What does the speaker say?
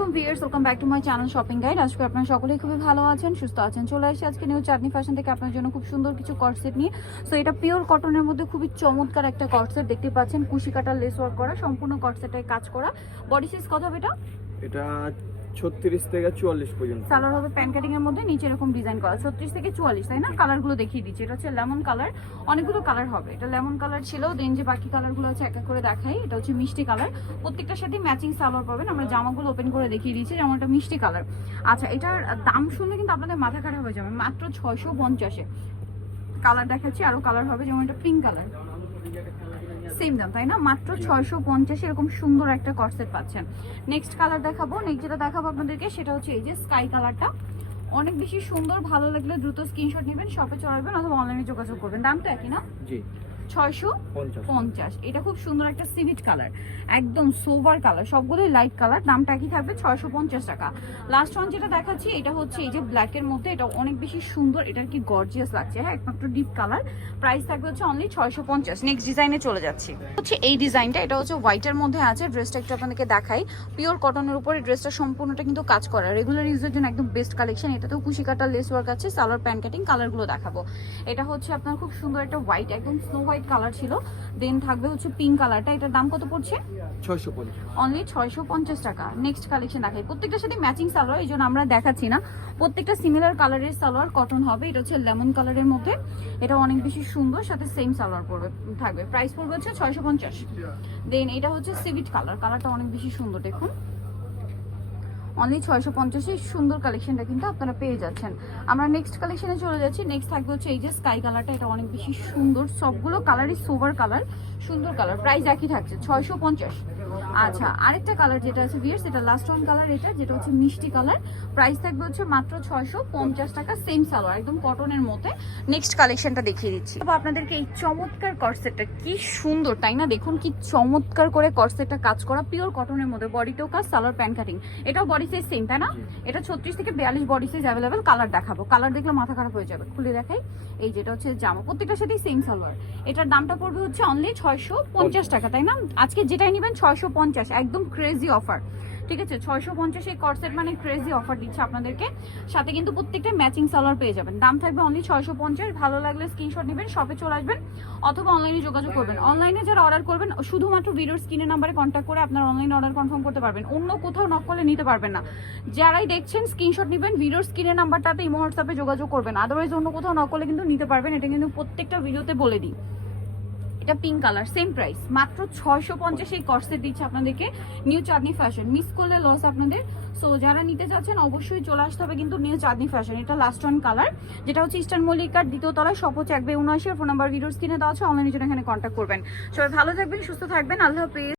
Welcome back to my channel shopping guide. আজকে আপনারা সকলেই খুবই ভালো আছেন, সুস্থ আছেন। চলে আসি আজকে নিউ চাঁদনি ফ্যাশন থেকে আপনার জন্য খুব সুন্দর কিছু কটসেট নিয়ে। সো এটা পিওর কটনের মধ্যে খুবই চমৎকার একটা কটসেট দেখতে পাচ্ছেন, কুশি কাটার লেস ওয়ার্ক করা, সম্পূর্ণ কটসেটায় কাজ করা। বডি সাইজ কত হবে এটা 36 থেকে 44 পর্যন্ত। সালোয়ার হবে প্যান কাটিং এর মধ্যে, নিচে এরকম ডিজাইন করা, 36 থেকে 44, তাই না? কালারগুলো দেখিয়ে দিচ্ছি। এটা হচ্ছে লেমন কালার, অনেকগুলো কালার হবে। এটা লেমন কালার ছিল, দেন যে বাকি কালারগুলো হচ্ছে এক এক করে দেখাই। এটা হচ্ছে মিষ্টি কালার, প্রত্যেকটার সাথে ম্যাচিং সালোয়ার পাবেন। আমরা জামাগুলো ওপেন করে দেখিয়ে দিচ্ছি, যেমন এটা মিষ্টি কালার। আচ্ছা, এটার দাম শুনলে কিন্তু আপনাদের মাথা খারাপ হয়ে যাবে, মাত্র 650-এ। কালার দেখাচ্ছি, আরো কালার হবে, যেমন এটা পিঙ্ক কালার, সেম দাম, তাই না? মাত্র 650, এরকম সুন্দর একটা কটসেট পাচ্ছেন। নেক্সট কালার দেখাবো, নেক্সট যেটা দেখাবো আপনাদেরকে সেটা হচ্ছে এই যে স্কাই কালারটা। অনেক বেশি সুন্দর, ভালো লাগলে দ্রুত স্ক্রিনশট নেবেন, শপে চলে আসবেন অথবা অনলাইনে যোগাযোগ করবেন। দামটা একই না? জি, 650। এটা খুব সুন্দর একটা সিভিট কালার, একদম সোভার কালার, সবগুলোই লাইট কালার। দামটা কি থাকবে? 650 টাকা। লাস্ট ওয়ান যেটা দেখাচ্ছি এটা হচ্ছে এই যে ব্ল্যাক এর মধ্যে, এটা অনেক বেশি সুন্দর, এটা কি গর্জিয়াস লাগছে। হ্যাঁ, একমাত্র ডিপ কালার, প্রাইস থাকবে হচ্ছে অনলি 650। নেক্সট ডিজাইনে চলে যাচ্ছি, হচ্ছে এই ডিজাইনটা। এটা হচ্ছে হোয়াইটের মধ্যে আছে। ড্রেসটা একটু আপনাদেরকে দেখাই, পিওর কটনের উপরে ড্রেসটা সম্পূর্ণটা কিন্তু কাজ করা, রেগুলার ইউজের জন্য একদম বেস্ট কালেকশন। এটাতেও কুশি কাটার লেস ওয়ার্ক আছে, সালোয়ার প্যান কাটিং। কালারগুলো দেখাবো। এটা হচ্ছে আপনার খুব সুন্দর একটা হোয়াইট, একদম স্নো হোয়াইট কালার ছিল, দেন থাকবে হচ্ছে পিঙ্ক কালারটা। এটার দাম কত পড়ছে? 650, অনলি 650 টাকা। নেক্সট কালেকশন দেখাই, প্রত্যেকটার সাথে ম্যাচিং সালোয়ার, এই জন্য আমরা দেখাচ্ছি না। প্রত্যেকটা সিমিলার কালারের সালোয়ার, কটন হবে। এটা হচ্ছে লেমন কালারের মধ্যে, এটা অনেক বেশি সুন্দর, সাথে সেম সালোয়ার পড়বে থাকবে। প্রাইস পড়বে হচ্ছে 650। দেন এটা হচ্ছে সিভিট কালার, কালারটা অনেক বেশি সুন্দর, দেখুন অনলি 650-এ সুন্দর কালেকশনটা কিন্তু আপনারা পেয়ে যাচ্ছেন। আমরা নেক্সট কালেকশনে চলে যাচ্ছি। নেক্সট থাকবে হচ্ছে এই যে স্কাই কালারটা, এটা অনেক বেশি সুন্দর, সবগুলো কালারই সোভার কালার, সুন্দর কালার। প্রাইস একই থাকছে 650। আচ্ছা, আরেকটা কালার যেটা আছে ভিয়ার্স, এটা লাস্ট ওয়ান কালার, এটা যেটা হচ্ছে মিষ্টি কালার। প্রাইস থাকবে হচ্ছে মাত্র 650 টাকা, সেম সালোয়ার, একদম কটনের মধ্যে। নেক্সট কালেকশনটা দেখিয়ে দিচ্ছি আপনাদেরকে। এই চমৎকার কটসেটটা কি সুন্দর, তাই না? দেখুন কি চমৎকার করে কটসেটটা কাজ করা, পিওর কটনের মধ্যে, বডিতেও কাজ, সালোয়ার প্যান কাটিং। এটাও বডি সাইজ সেম, তাই না? এটা 36 থেকে 42 বডি সাইজ অ্যাভেলেবেল। কালার দেখাবো, কালার দেখলে মাথা খারাপ হয়ে যাবে। খুলে দেখাই, এই যেটা হচ্ছে জামা, প্রত্যেকটার সাথেই সেম সালোয়ার। এটার দামটা পড়বে হচ্ছে অনলি 650 টাকা, তাই না? আজকে যেটাই নেবেন 650, একদম ক্রেজি অফার। ঠিক আছে, 650 এই কটসেট মানে ক্রেজি অফার দিচ্ছে আপনাদেরকে। সাথে কিন্তু প্রত্যেকটা ম্যাচিং সালোয়ার পেয়ে যাবেন। দাম থাকবে অনলি 650। ভালো লাগলে স্ক্রিনশট নেবেন, শপে চলে আসবেন অথবা অনলাইনে যোগাযোগ করবেন। অনলাইনে যারা অর্ডার করবেন শুধুমাত্র ভিডিওর স্ক্রিনের নাম্বারে কন্ট্যাক্ট করে আপনার অনলাইনে অর্ডার কনফার্ম করতে পারবেন, অন্য কোথাও নক করলে নিতে পারবেন না। যারাই দেখছেন স্ক্রিনশট নেবেন, ভিডিওর স্ক্রিনের নাম্বারটাতে ইমো হোয়াটসঅ্যাপে যোগাযোগ করবেন, আদারওয়াইজ অন্য কোথাও নক করলে কিন্তু নিতে পারবেন। এটা কিন্তু প্রত্যেকটা ভিডিওতে বলে দিই। এটা পিঙ্ক কালার, সেম প্রাইস, মাত্র 650 এই কটসেট দিচ্ছে আপনাদেরকে নিউ চাঁদনি ফ্যাশন। মিস করলে লস আপনাদের। সো যারা নিতে চাচ্ছেন অবশ্যই চলে আসতে হবে কিন্তু নিউ চাঁদনি ফ্যাশন। এটা লাস্ট ওয়ান কালার, যেটা হচ্ছে ইস্টার্ন মল্লিকার দ্বিতীয় তলায়, শপ হচ্ছে 1 বাই 79। ফোন নাম্বার ভিডিওর স্ক্রিনে দেওয়া আছে, অনলাইনের জন্য এখানে কন্ট্যাক্ট করবেন। সবাই ভালো থাকবেন, সুস্থ থাকবেন, আল্লাহ হাফেজ।